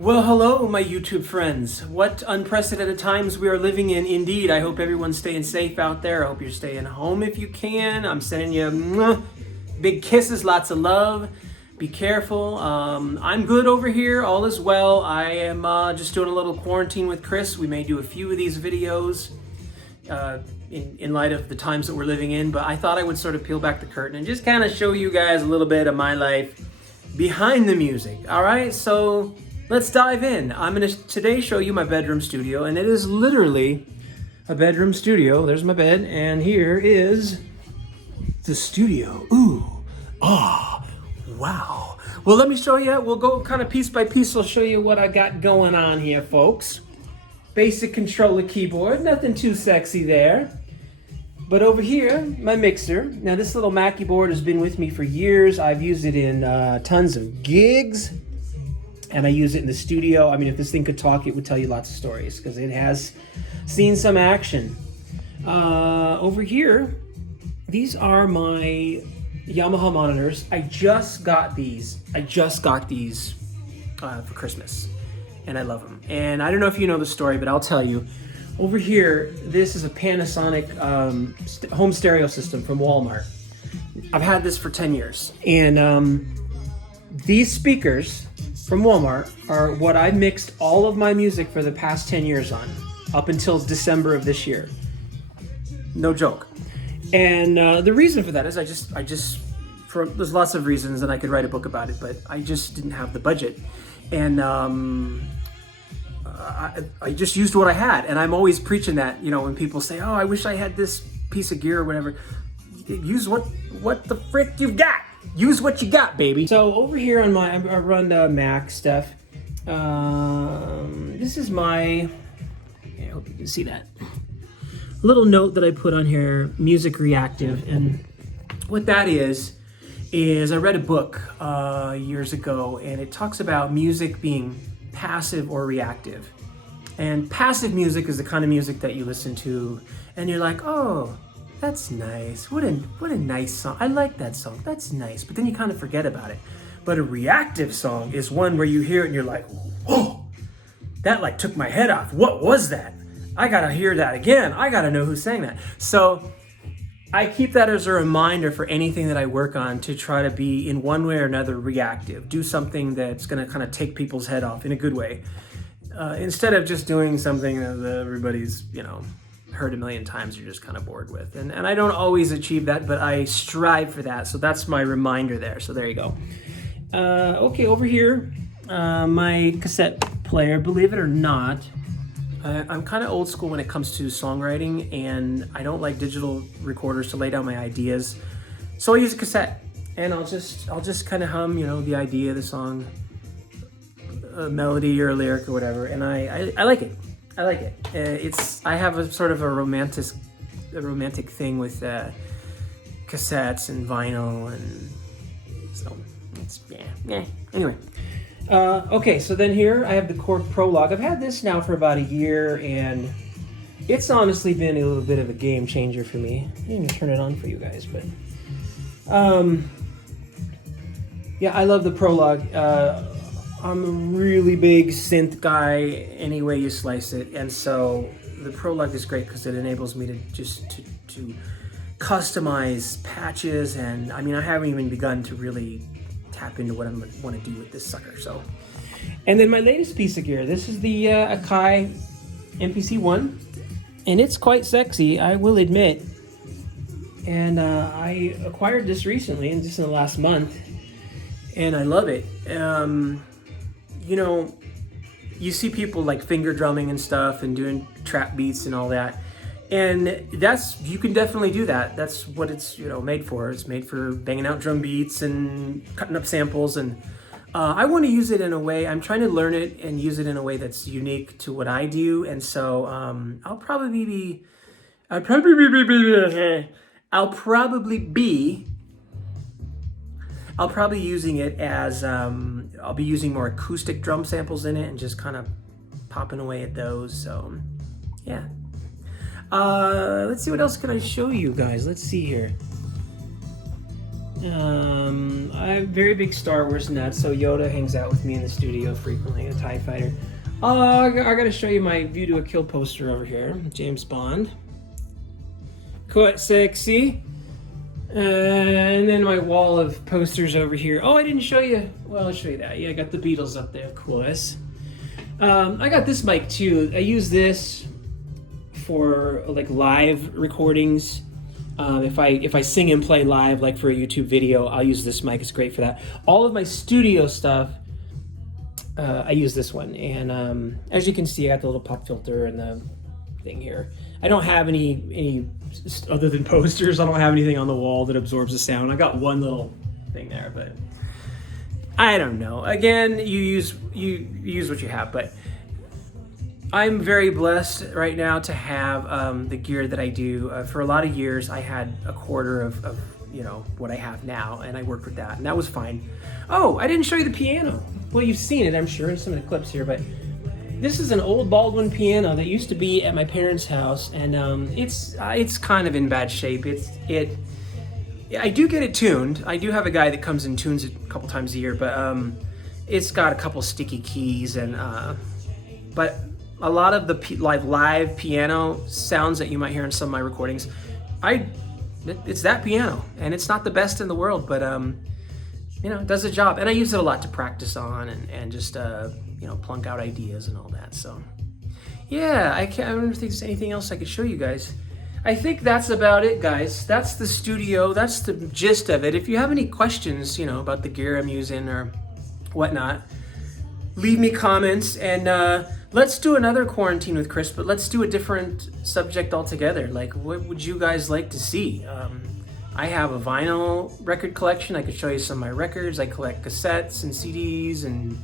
Well, hello, my YouTube friends. What unprecedented times we are living in, indeed. I hope everyone's staying safe out there. I hope you're staying home if you can. I'm sending you big kisses, lots of love. Be careful. I'm good over here. All is well. I am just doing a little quarantine with Chris. We may do a few of these videos in light of the times that we're living in, but I thought I would sort of peel back the curtain and just kind of show you guys a little bit of my life behind the music. All right, so let's dive in. I'm going to today show you my bedroom studio, and it is literally a bedroom studio. There's my bed, and here is the studio. Ooh, wow. Well, let me show you. We'll go kind of piece by piece. I'll show you what I got going on here, folks. Basic controller keyboard, nothing too sexy there. But over here, my mixer. Now, this little Mackie board has been with me for years. I've used it in tons of gigs. And I use it in the studio. I mean, if this thing could talk, it would tell you lots of stories because it has seen some action. Over here, these are my Yamaha monitors. I just got these for Christmas, and I love them. And I don't know if you know the story, but I'll tell you. Over here, this is a Panasonic home stereo system from Walmart. I've had this for 10 years. And these speakers from Walmart are what I mixed all of my music for the past 10 years on, up until December of this year. No joke. And the reason for that is there's lots of reasons, and I could write a book about it, but I just didn't have the budget. And I just used what I had, and I'm always preaching that, you know, when people say, oh, I wish I had this piece of gear or whatever. Use what the frick you've got. Use what you got, baby. So over here on I run Mac stuff. This is my, I hope you can see that. Little note that I put on here, music reactive. And what that is I read a book years ago, and it talks about music being passive or reactive. And passive music is the kind of music that you listen to and you're like, oh, that's nice. What a nice song. I like that song. That's nice. But then you kind of forget about it. But a reactive song is one where you hear it and you're like, whoa, that like took my head off. What was that? I gotta hear that again. I gotta know who sang that. So I keep that as a reminder for anything that I work on to try to be in one way or another reactive. Do something that's gonna kind of take people's head off in a good way. Instead of just doing something that everybody's, you know, heard a million times, you're just kind of bored with. And I don't always achieve that, but I strive for that. So that's my reminder there. So there you go. Okay, over here, my cassette player, believe it or not, I'm kind of old school when it comes to songwriting, and I don't like digital recorders to lay down my ideas. So I use a cassette, and I'll just kind of hum, you know, the idea of the song, a melody or a lyric or whatever, and I like it. I like it. I have a sort of a romantic thing with cassettes and vinyl, and so it's yeah. Anyway, okay. So then here I have the Cork Prologue. I've had this now for about a year, and it's honestly been a little bit of a game changer for me. I didn't even turn it on for you guys, but yeah, I love the Prologue. I'm a really big synth guy any way you slice it, and so the Prologue is great because it enables me to customize patches, and I mean I haven't even begun to really tap into what I want to do with this sucker. So, and then my latest piece of gear, this is the Akai MPC-1, and it's quite sexy, I will admit. And I acquired this recently, and just in the last month, and I love it. You know, you see people like finger drumming and stuff and doing trap beats and all that. And you can definitely do that. That's what it's, you know, made for. It's made for banging out drum beats and cutting up samples. And I want to use it in a way, I'm trying to learn it and use it in a way that's unique to what I do. And so I'll probably be using it as, I'll be using more acoustic drum samples in it and just kind of popping away at those, so yeah. Let's see, what else can I show you guys? Let's see here. I'm a very big Star Wars nut, so Yoda hangs out with me in the studio frequently, a TIE fighter. Oh, I gotta show you my View to a Kill poster over here. James Bond. Quite sexy. And then my wall of posters over here. Oh, I didn't show you. Well, I'll show you that. Yeah, I got the Beatles up there, of course. I got this mic too. I use this for like live recordings. If I sing and play live, like for a YouTube video, I'll use this mic. It's great for that. All of my studio stuff, I use this one. And as you can see, I got the little pop filter and the thing here. I don't have any other than posters. I don't have anything on the wall that absorbs the sound. I got one little thing there, but I don't know. Again, you use what you have, but I'm very blessed right now to have the gear that I do. For a lot of years, I had a quarter of what I have now, and I worked with that, and that was fine. Oh, I didn't show you the piano. Well, you've seen it, I'm sure, in some of the clips here, but this is an old Baldwin piano that used to be at my parents' house, and it's kind of in bad shape. I do get it tuned. I do have a guy that comes and tunes it a couple times a year, but it's got a couple sticky keys, and but a lot of the live piano sounds that you might hear in some of my recordings, it's that piano, and it's not the best in the world, but it does the job, and I use it a lot to practice on and just plunk out ideas and all that. So yeah, I don't know if there's anything else I could show you guys. I think that's about it, guys. That's the studio. That's the gist of it. If you have any questions, about the gear I'm using or whatnot, leave me comments, and let's do another Quarantine with Chris, but let's do a different subject altogether. Like, what would you guys like to see? I have a vinyl record collection. I could show you some of my records. I collect cassettes and CDs and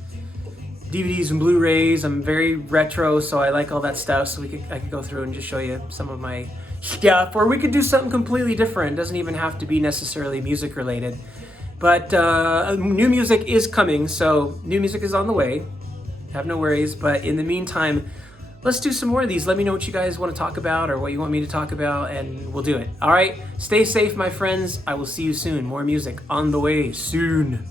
DVDs and Blu-rays. I'm very retro, so I like all that stuff. So I could go through and just show you some of my stuff, or we could do something completely different. It doesn't even have to be necessarily music related. But new music is coming, so new music is on the way. Have no worries. But in the meantime, let's do some more of these. Let me know what you guys want to talk about or what you want me to talk about, and we'll do it. All right, stay safe, my friends. I will see you soon. More music on the way soon.